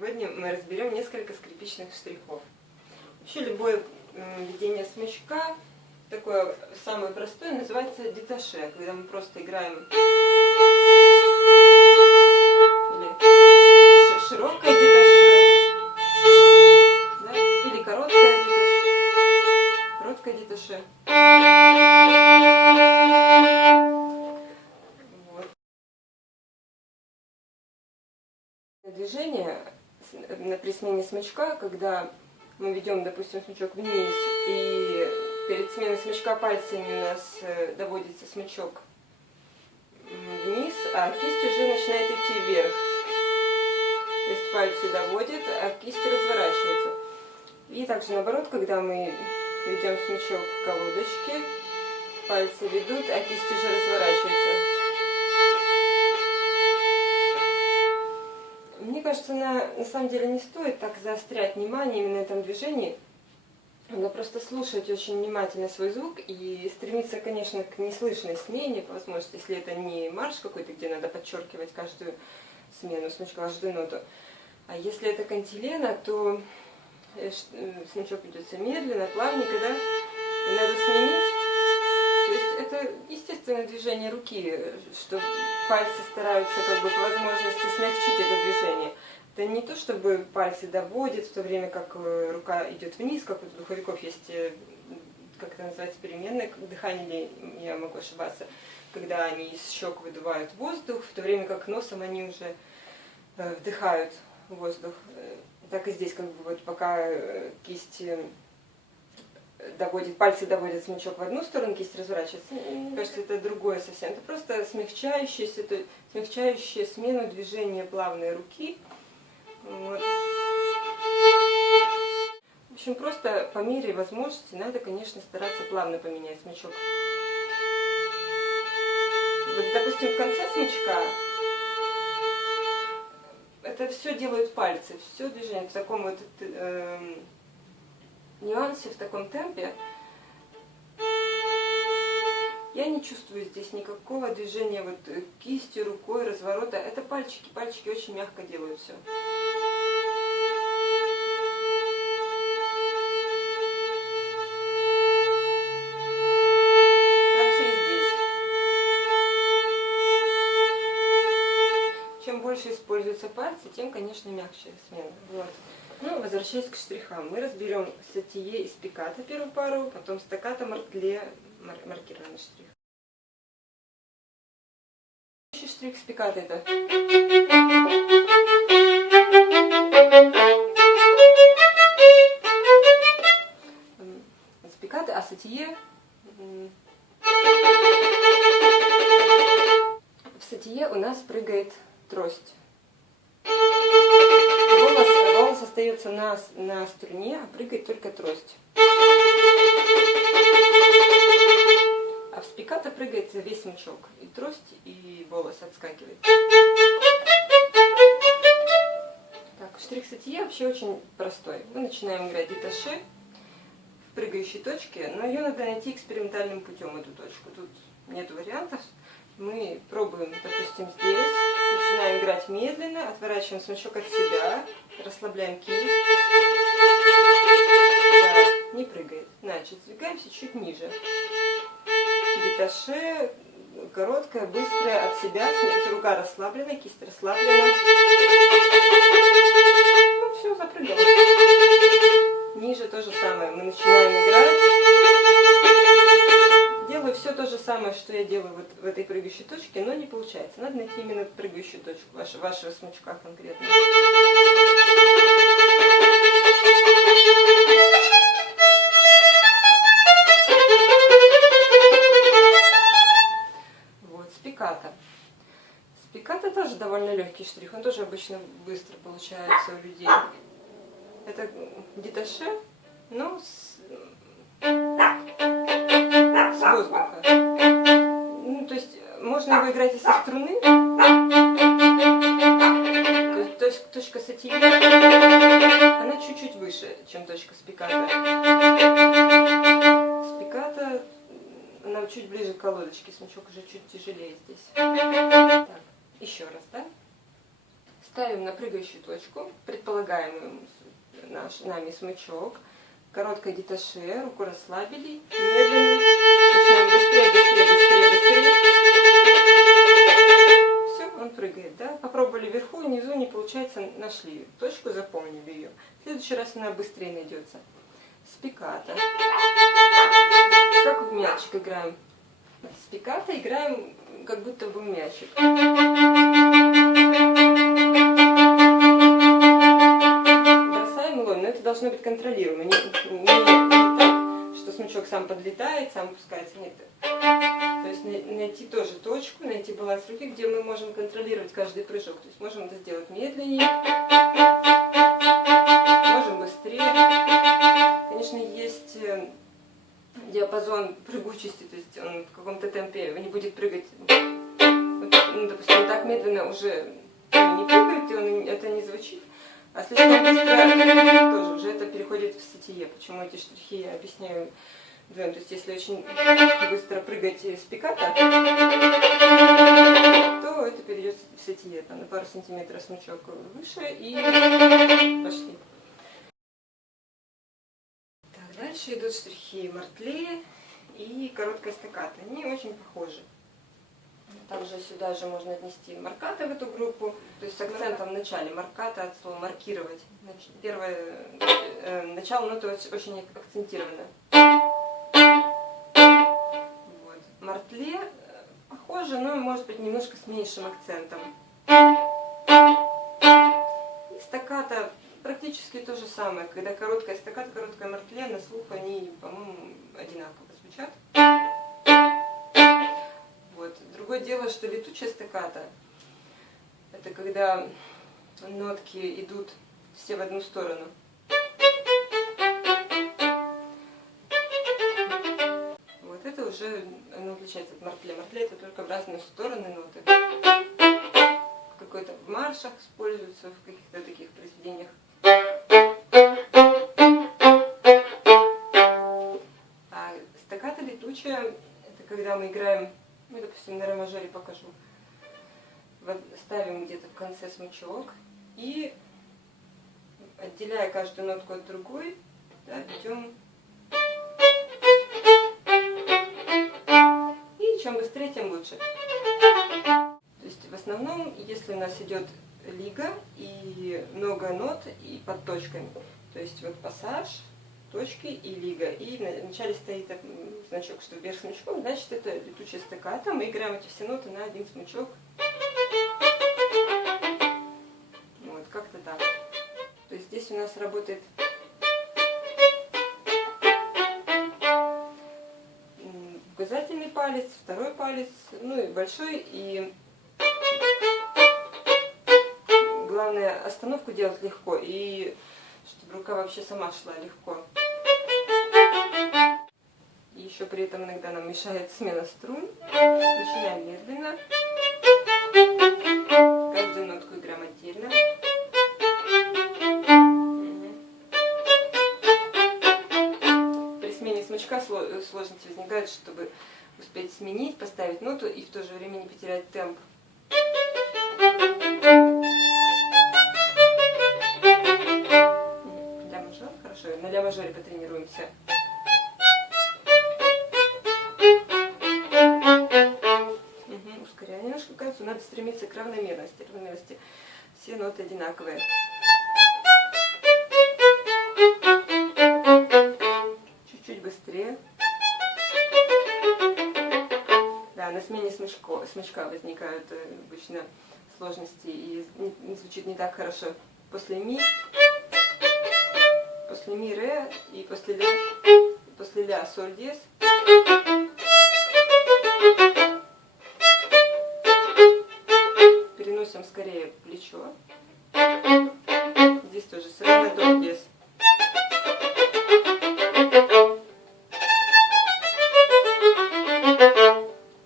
Сегодня мы разберем несколько скрипичных штрихов. Вообще любое ведение смычка, такое самое простое, называется деташе, когда мы просто играем или широкое деташе, да? Или короткое деташе. Движение при смене смычка, когда мы ведем, допустим, смычок вниз, и перед сменой смычка пальцами у нас доводится смычок вниз, а кисть уже начинает идти вверх. То есть пальцы доводят, а кисть разворачивается. И также наоборот, когда мы ведем смычок к колодочке, пальцы ведут, а кисть уже разворачивается. Мне кажется, на самом деле не стоит так заострять внимание именно на этом движении. Надо просто слушать очень внимательно свой звук и стремиться, конечно, к неслышной смене, по возможности, если это не марш какой-то, где надо подчеркивать каждую смену смычка, каждую ноту. А если это кантилена, то смычок ведется медленно, плавненько, да, и надо сменить. То есть это естественное движение руки, что пальцы стараются как бы по возможности смягчить это движение. Это не то, чтобы пальцы доводят, в то время как рука идет вниз, как у духовиков есть, как это называется, переменное дыхание, или я могу ошибаться, когда они из щек выдувают воздух, в то время как носом они уже вдыхают воздух. Так и здесь, как бы вот пока кисть пальцы доводят смычок в одну сторону, кисть разворачивается. Мне кажется, это другое совсем. Это просто смягчающее смену движения плавной руки. Вот. В общем, просто по мере возможности надо, конечно, стараться плавно поменять смычок. Вот, допустим, в конце смычка это все делают пальцы, все движение в таком вот нюансе, в таком темпе. Я не чувствую здесь никакого движения вот кистью, рукой, разворота. Это пальчики. Пальчики очень мягко делают все. Также и здесь. Чем больше используются пальцы, тем, конечно, мягче смена. Вот. Ну, возвращаясь к штрихам, мы разберем сатие и спикато первую пару, потом стаккато, мартле, маркированный штрих. Следующий штрих спикато это спикато, а сатие в сатие у нас прыгает трость. Волос остается на струне, а прыгает только трость. А в спикато прыгает весь смычок. И трость, и волос отскакивает. Так, штрих сатие вообще очень простой. Мы начинаем играть деташе в прыгающей точке, но ее надо найти экспериментальным путем, эту точку. Тут нет вариантов. Мы пробуем, допустим, здесь. Начинаем играть медленно, отворачиваем смычок от себя, расслабляем кисть. Так, не прыгает. Значит, сдвигаемся чуть ниже. Деташе, короткая, быстрая, от себя. Рука расслаблена, кисть расслаблена. Ну, все, запрыгало. Ниже то же самое. Мы начинаем играть. Делаю все то же самое, что я делаю вот в этой прыгающей точке, но не получается. Надо найти именно прыгающую точку вашего смычка конкретно. Вот, спикато. Спикато тоже довольно легкий штрих, он тоже обычно быстро получается у людей. Это деташе, но с воздуха. Ну, то есть можно его играть и со струны. То есть точка сатие, она чуть-чуть выше, чем точка спикато. Спикато, она чуть ближе к колодочке, смычок уже чуть тяжелее здесь. Так, еще раз, да? ставим на прыгающую точку, предполагаемый нами смычок, короткое деташе, руку расслабили, медленно, начинаем быстрее, быстрее, быстрее, быстрее. Все, он прыгает, да? Попробовали вверху, внизу не получается, нашли точку, запомнили ее. В следующий раз она быстрее найдется. Спиката. Как в мячик играем. Спиката играем, как будто бы в мячик. Бросаем лом, но это должно быть контролируемо. Не так, что смычок сам подлетает, сам опускается. Нет. То есть найти тоже точку, найти баланс руки, где мы можем контролировать каждый прыжок. То есть можем это сделать медленнее, можем быстрее. Конечно, есть диапазон прыгучести, то есть он в каком-то темпе не будет прыгать, ну, допустим, так медленно уже не прыгает, и он это не звучит, а слишком быстро тоже уже это переходит в сатие. Почему эти штрихи я объясняю вдвоем. То есть если очень быстро прыгать с пиката, то это перейдет в сатие, там на пару сантиметров смычок выше и пошли. Дальше идут штрихи мартли и короткая стакката. Они очень похожи. Также сюда же можно отнести марката в эту группу, то есть с акцентом в начале. Марката от слова маркировать. Первое начало ноты очень акцентировано. Вот. Мартли похоже, но может быть немножко с меньшим акцентом. И стакката практически то же самое, когда короткая стакката, короткая мартли, на слух они, по-моему, одинаково звучат. Вот. Другое дело, что летучая стакката, это когда нотки идут все в одну сторону. Вот это уже оно отличается от мартли. Мартли это только в разные стороны ноты. Какой-то в маршах используется, в каких-то таких произведениях. А стакката летучая, это когда мы играем, ну, допустим, на ре мажоре покажу. Ставим где-то в конце смычок и, отделяя каждую нотку от другой, да, ведем. И чем быстрее, тем лучше. То есть в основном, если у нас идет лига и много нот и под точками, то есть вот пассаж, точки и лига, и в начале стоит значок, что вверх смычком, значит это летучая стакката. Мы играем эти все ноты на один смычок. Вот, как-то так. То есть здесь у нас работает указательный палец, второй палец, ну и большой, и главное остановку делать легко, и чтобы рука вообще сама шла легко. И еще при этом иногда нам мешает смена струн. Начинаем медленно. Каждую нотку играем отдельно. При смене смычка сложности возникают, чтобы успеть сменить, поставить ноту и в то же время не потерять темп. Ля мажор, хорошо, на ля мажоре потренируемся. Ускоряя немножко к концу, надо стремиться к равномерности. Равномерности. Все ноты одинаковые. Чуть-чуть быстрее. Да, на смене смычка возникают обычно сложности и звучит не так хорошо. После ми ре и после ля соль диез. Переносим скорее плечо. Здесь тоже с ре на до диез.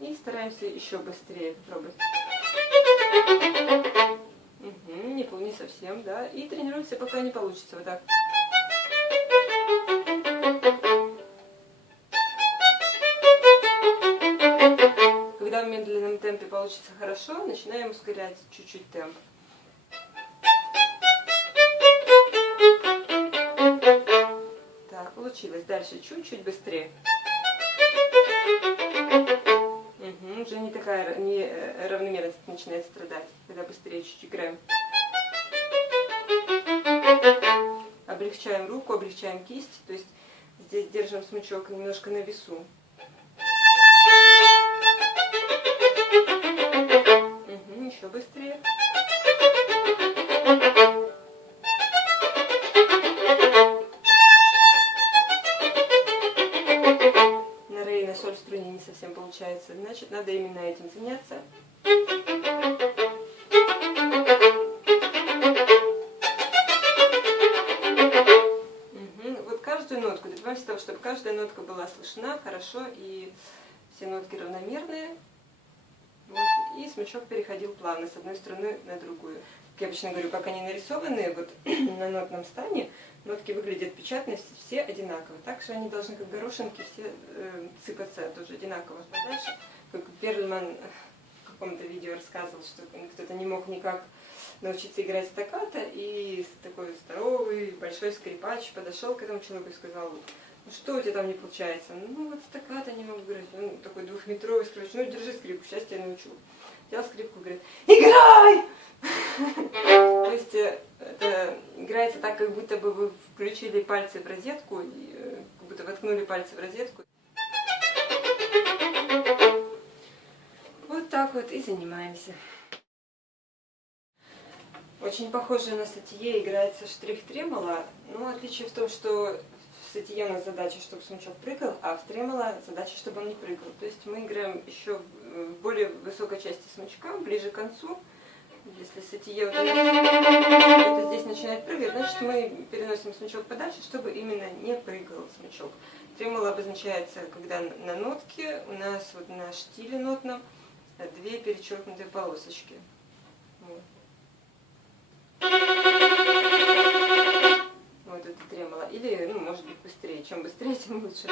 И стараемся еще быстрее попробовать. Не совсем, да. И тренируемся, пока не получится. Вот так. Когда в медленном темпе получится хорошо, начинаем ускорять чуть-чуть темп. получилось. Дальше чуть-чуть быстрее. Угу, уже не такая равномерность начинает страдать, когда быстрее чуть играем. Облегчаем руку, облегчаем кисть, то есть здесь держим смычок немножко на весу. Угу, еще быстрее. На ре и на соль в струне не совсем получается, значит, надо именно этим заняться. Угу. Вот каждую нотку, добиваемся того, чтобы каждая нотка была слышна хорошо и все нотки равномерные. Вот. И смычок переходил плавно с одной струны на другую. Как я обычно говорю, как они нарисованы вот на нотном стане, нотки выглядят печатные, все одинаково. Также они должны, как горошинки, все сыпаться тоже одинаково. А дальше, как Перлман в каком-то видео рассказывал, что кто-то не мог никак научиться играть стаккато, и такой здоровый, большой скрипач подошел к этому человеку и сказал: ну что у тебя там не получается? Ну вот стаккато не могу играть. Он такой двухметровый скрипач: ну держи скрипку, сейчас тебя научу. Взял скрипку и говорит: играй! То есть это играется так, как будто бы вы включили пальцы в розетку, как будто воткнули пальцы в розетку. Вот так вот и занимаемся. Очень похоже на сатье играется штрих-тремоло, но отличие в том, что в сатье у нас задача, чтобы смычок прыгал, а в тремоло задача, чтобы он не прыгал. То есть мы играем еще в более высокой части смычка, ближе к концу. Если сатье вот это здесь начинает прыгать, значит мы переносим смычок подальше, чтобы именно не прыгал смычок. Тремоло обозначается, когда на нотке у нас вот на штиле нотном две перечеркнутые полосочки. Вот. Вот это тремоло. Или, ну, может быть, быстрее. Чем быстрее, тем лучше.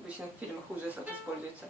Обычно в фильмах ужасов используется.